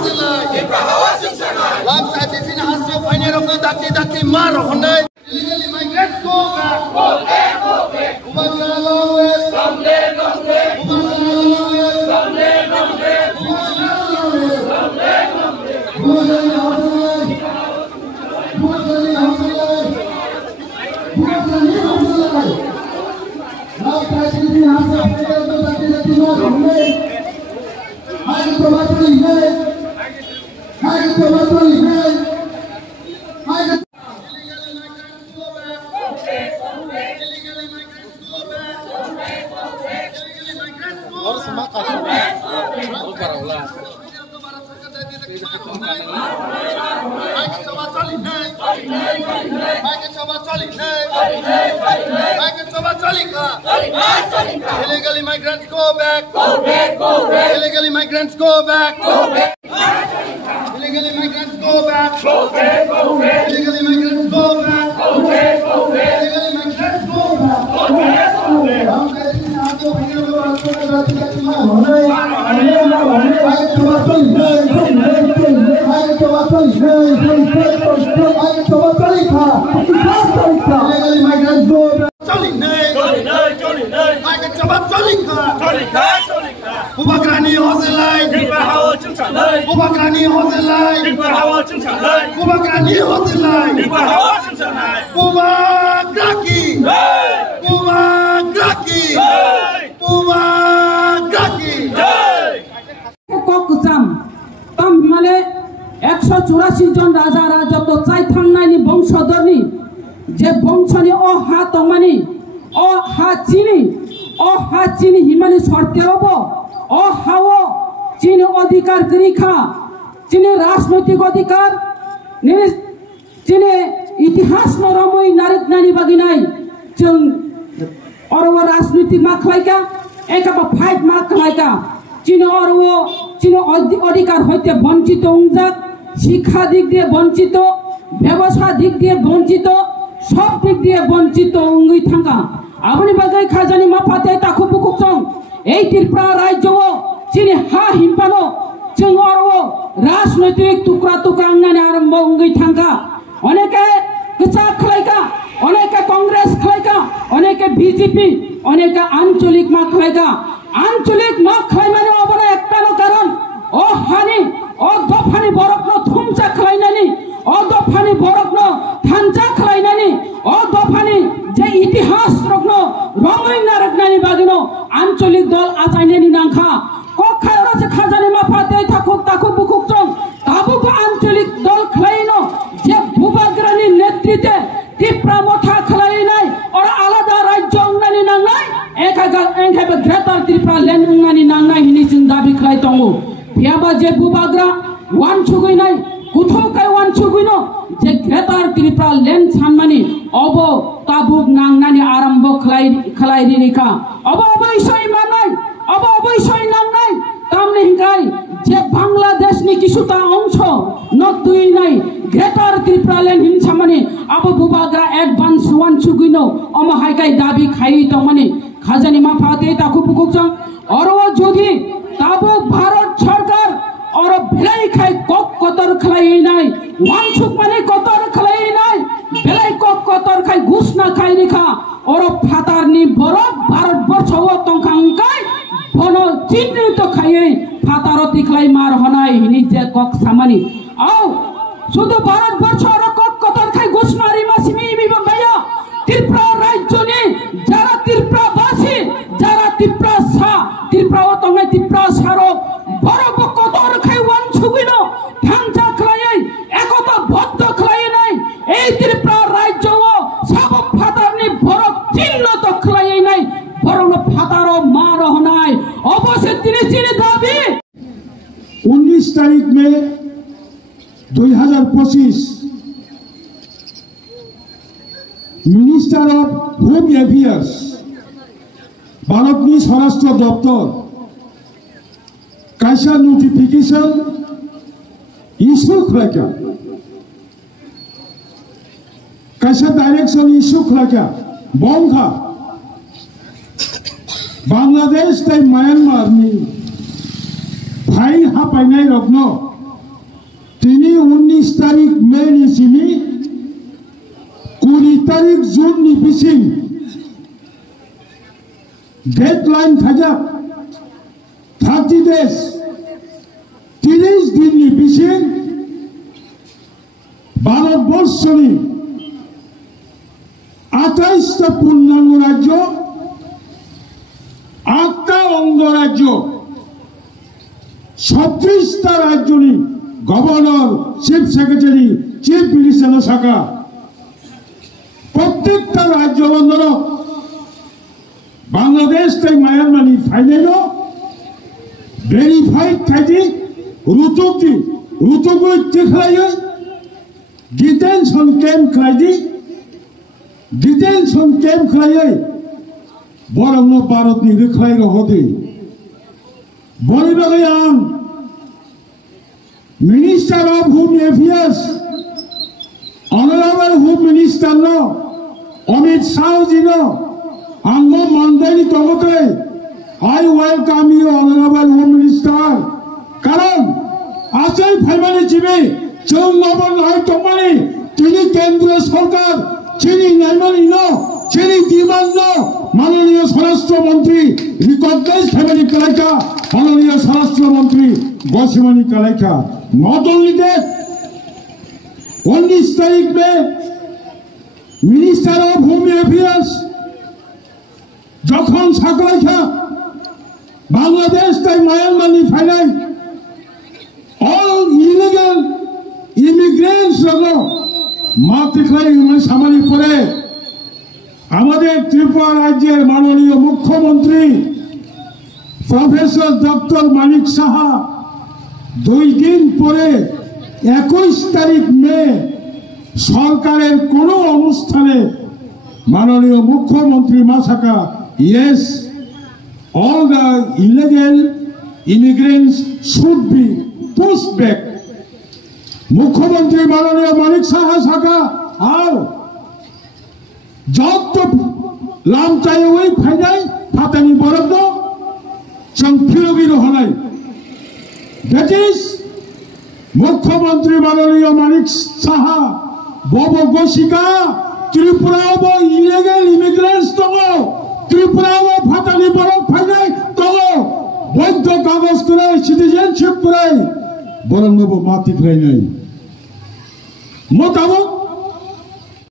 hosilai lamsa disini hasio paine rokno dati mar honai illegally migrants go back Ubagana always someday Illegally migrants go back. Illegally migrants go back. Illegally migrants go back. Illegally migrants go back. Illegally migrants go Ubagani hosilai Ubagani hosilai Ubagani hosilai Ubagaki Ubagaki Ubagaki Kokuzam tam male 184 জন রাজারা যত চাই থাংনাইনি বংশধরনি যে বংশনি ও হা তমানি ও হা চিনি হিমানি শর্তে হব ও হাও চীন অধিকার গরিখা চীনের রাজনৈতিক অধিকার চীনে ইতিহাস নরমই নারক নানি বাগিনাই जों অরব রাজনৈতিক মাখলাইকা একাবা ফাইট মাখলাইকা চীন অরব চীন অধিকার হইতে বঞ্চিত উংজাক শিক্ষা দিক দিয়ে বঞ্চিত ব্যবসা দিক দিয়ে বঞ্চিত সব দিক দিয়ে বঞ্চিত উঙ্গই থাকা আপনি বাগাই খাজানি মাফাতে তাকু বুকুকসং এই ত্রিপুরা রাজ্য চীনে হা হিমপানো जों অরব রাজনৈতিক টুকরা আংনানি আরম্ভ উঙ্গই থাকা অনেকে কিসা খালাইকা অনেকে কংগ্রেস খালাইকা অনেকে বিজেপি অনেকে আঞ্চলিক মা খালাইকা আঞ্চলিক মা খাই মানে অবনা একটানো কারণ ও হানি ও দফানি বরকনো থুমচা খালাইনানি ও দফানি বরকনো থানচা খালাইনানি ও দফানি যে ইতিহাস রকনো রঙিন নারকনানি বাগিনো আঞ্চলিক দল আচাইনানি নাংখা কখায় ওরাসে খাজানি মাফাতে তাকু বুকুকচং তাবুক আঞ্চলিক দল খালাইনো যে ভূভাগ্রানি নেতৃত্বে ত্রিপুরা মথা খালাই নাই আর আলাদা রাজ্য অংনানি নাংনাই একাবে গ্রেটার ত্রিপুরা ল্যান্ড অংনানি নাংনাই হিনি जों দাবি খালাই দङ বিয়াবা যে ভূভাগ্রা ওয়ান ছুগৈ নাই কোথাও কাই ওয়ান ছুগৈনো যে গ্রেটার ত্রিপুরা ল্যান্ড সানমানি অব তাবুক নাংনানি আরম্ভ খালাই রিনিকা অবশ্যই মানাই অবশ্যই নাংনাই তামনে হিংকাই যে বাংলাদেশনি কিছুটা অংশ নতুই নাই গ্রেটার ত্রিপুরা ল্যান্ড হিমসামানি আবো বুবাগ্রা অ্যাডভান্স ওয়ান ছুগিনো অমহাইকাই দাবি খাই তমানি খাজানি মাফাতে তাকু পুকুকচং অরো যদি তাবো ভারত সরকার और बेलाई खाई कोक कतर खलाई नाई वांछुक माने कतर खलाई नाई बेलाई कोक कतर खाई घुस ना खाई रेखा और फातार नि बरफ भारत वर्ष हो तंखांकाई बनो चिन्ह तो खाई फातार तिखलाई मार हनाई हिनी जे कोक सामानी आओ शुद्ध भारत वर्ष और कोक कतर खाई घुस मारी मासिमी बिबा भैया त्रिपुरा राज्य ने जारा त्रिपुरा बासी जारा त्रिपुरा सा त्रिपुरा ও তংনাই त्रिपुरा सारो বরফ কতর খাই ওয়ান ছুগিনো ঠাংচা খাই একতা বদ্ধ খাই নাই এই ত্রিপুরা রাজ্য সব ফাতারনি বরফ চিহ্ন তো খাই নাই বরং ফাতারও মার হনাই অবশ্যই তিনি দাবি 19 তারিখ মে 2025 মিনিস্টার অফ হোম অ্যাফেয়ার্স ভারতনি স্বরাষ্ট্র দপ্তর कैसा नोटिफिकेशन इशू क्या कैसा डायरेक्शन इशू क्या बंगा बांग्लादेश तई म्यांमार नि भाई हा पाइनाय रखनो तारिख मे नि सिमी 20 तारिख जून नि बिसिम डेडलाइन थाजा 30 days 30 दिन नि बिसिम भारतबर्षनि 28 टा पूर्णांग राज्य 8 टा अंग राज्य 36 टा राज्यनि governor chief secretary chief minister शाखा प्रत्येकटा राज्य बंधन बांग्लादेश तक म्यांमारनि फाइनेलो भेरिफाइड थाइदि रुतुगुइ तिखलायै डिटेंशन कैम्प खालायदि डिटेंशन कैम्प खालायै बरंनो भारतनि रोख्लाय रहदि बनि बागै आं Minister of Home Affairs, Honorable Home Minister no, Amit Shah ji no, Angmo Mandani Togote, I welcome you, Honorable Home Minister. Karon, Asai Phaimani Chibi, Chung Nobon Hai Tomani, Chini Kendra Sarkar, Chini Naimani no, Chini Diman no, Mananiya Swarashtra Mantri, recognized Phaimani Kalaika, Mananiya Swarashtra Mantri, Gosimani Kalaika. Not only that, 19 तारीख में minister of home affairs যখন সাকলাইখা বাংলাদেশ তাই মায়ানমারনি ফাইনাই all illegal immigrants হলো মাতৃখাই summary পরে আমাদের ত্রিপুরা রাজ্যের মাননীয় মুখ্যমন্ত্রী প্রফেসর ডক্টর মানিক সাহা 2 दिन পরে 21 তারিখ মে সরকারের কোন অনুষ্ঠানে মাননীয় মুখ্যমন্ত্রী মাসাকা yes all the illegal immigrants should be pushed back মুখ্যমন্ত্রী মাননীয় মানিক সাহা সাকা আর যত লামচাই ওই ফাইনাই ফাতানি বরাদ্দ সংফিরগির হলাই That is, Mukhyamantri Mananiya Manik Saha, Bobo Goshika, Tripura illegal immigrants Togo, Tripura Fatali Borok Panay Togo, Boito Kagos Kurai, citizenship Kurai, Borangobo Mati Kurai. Motabok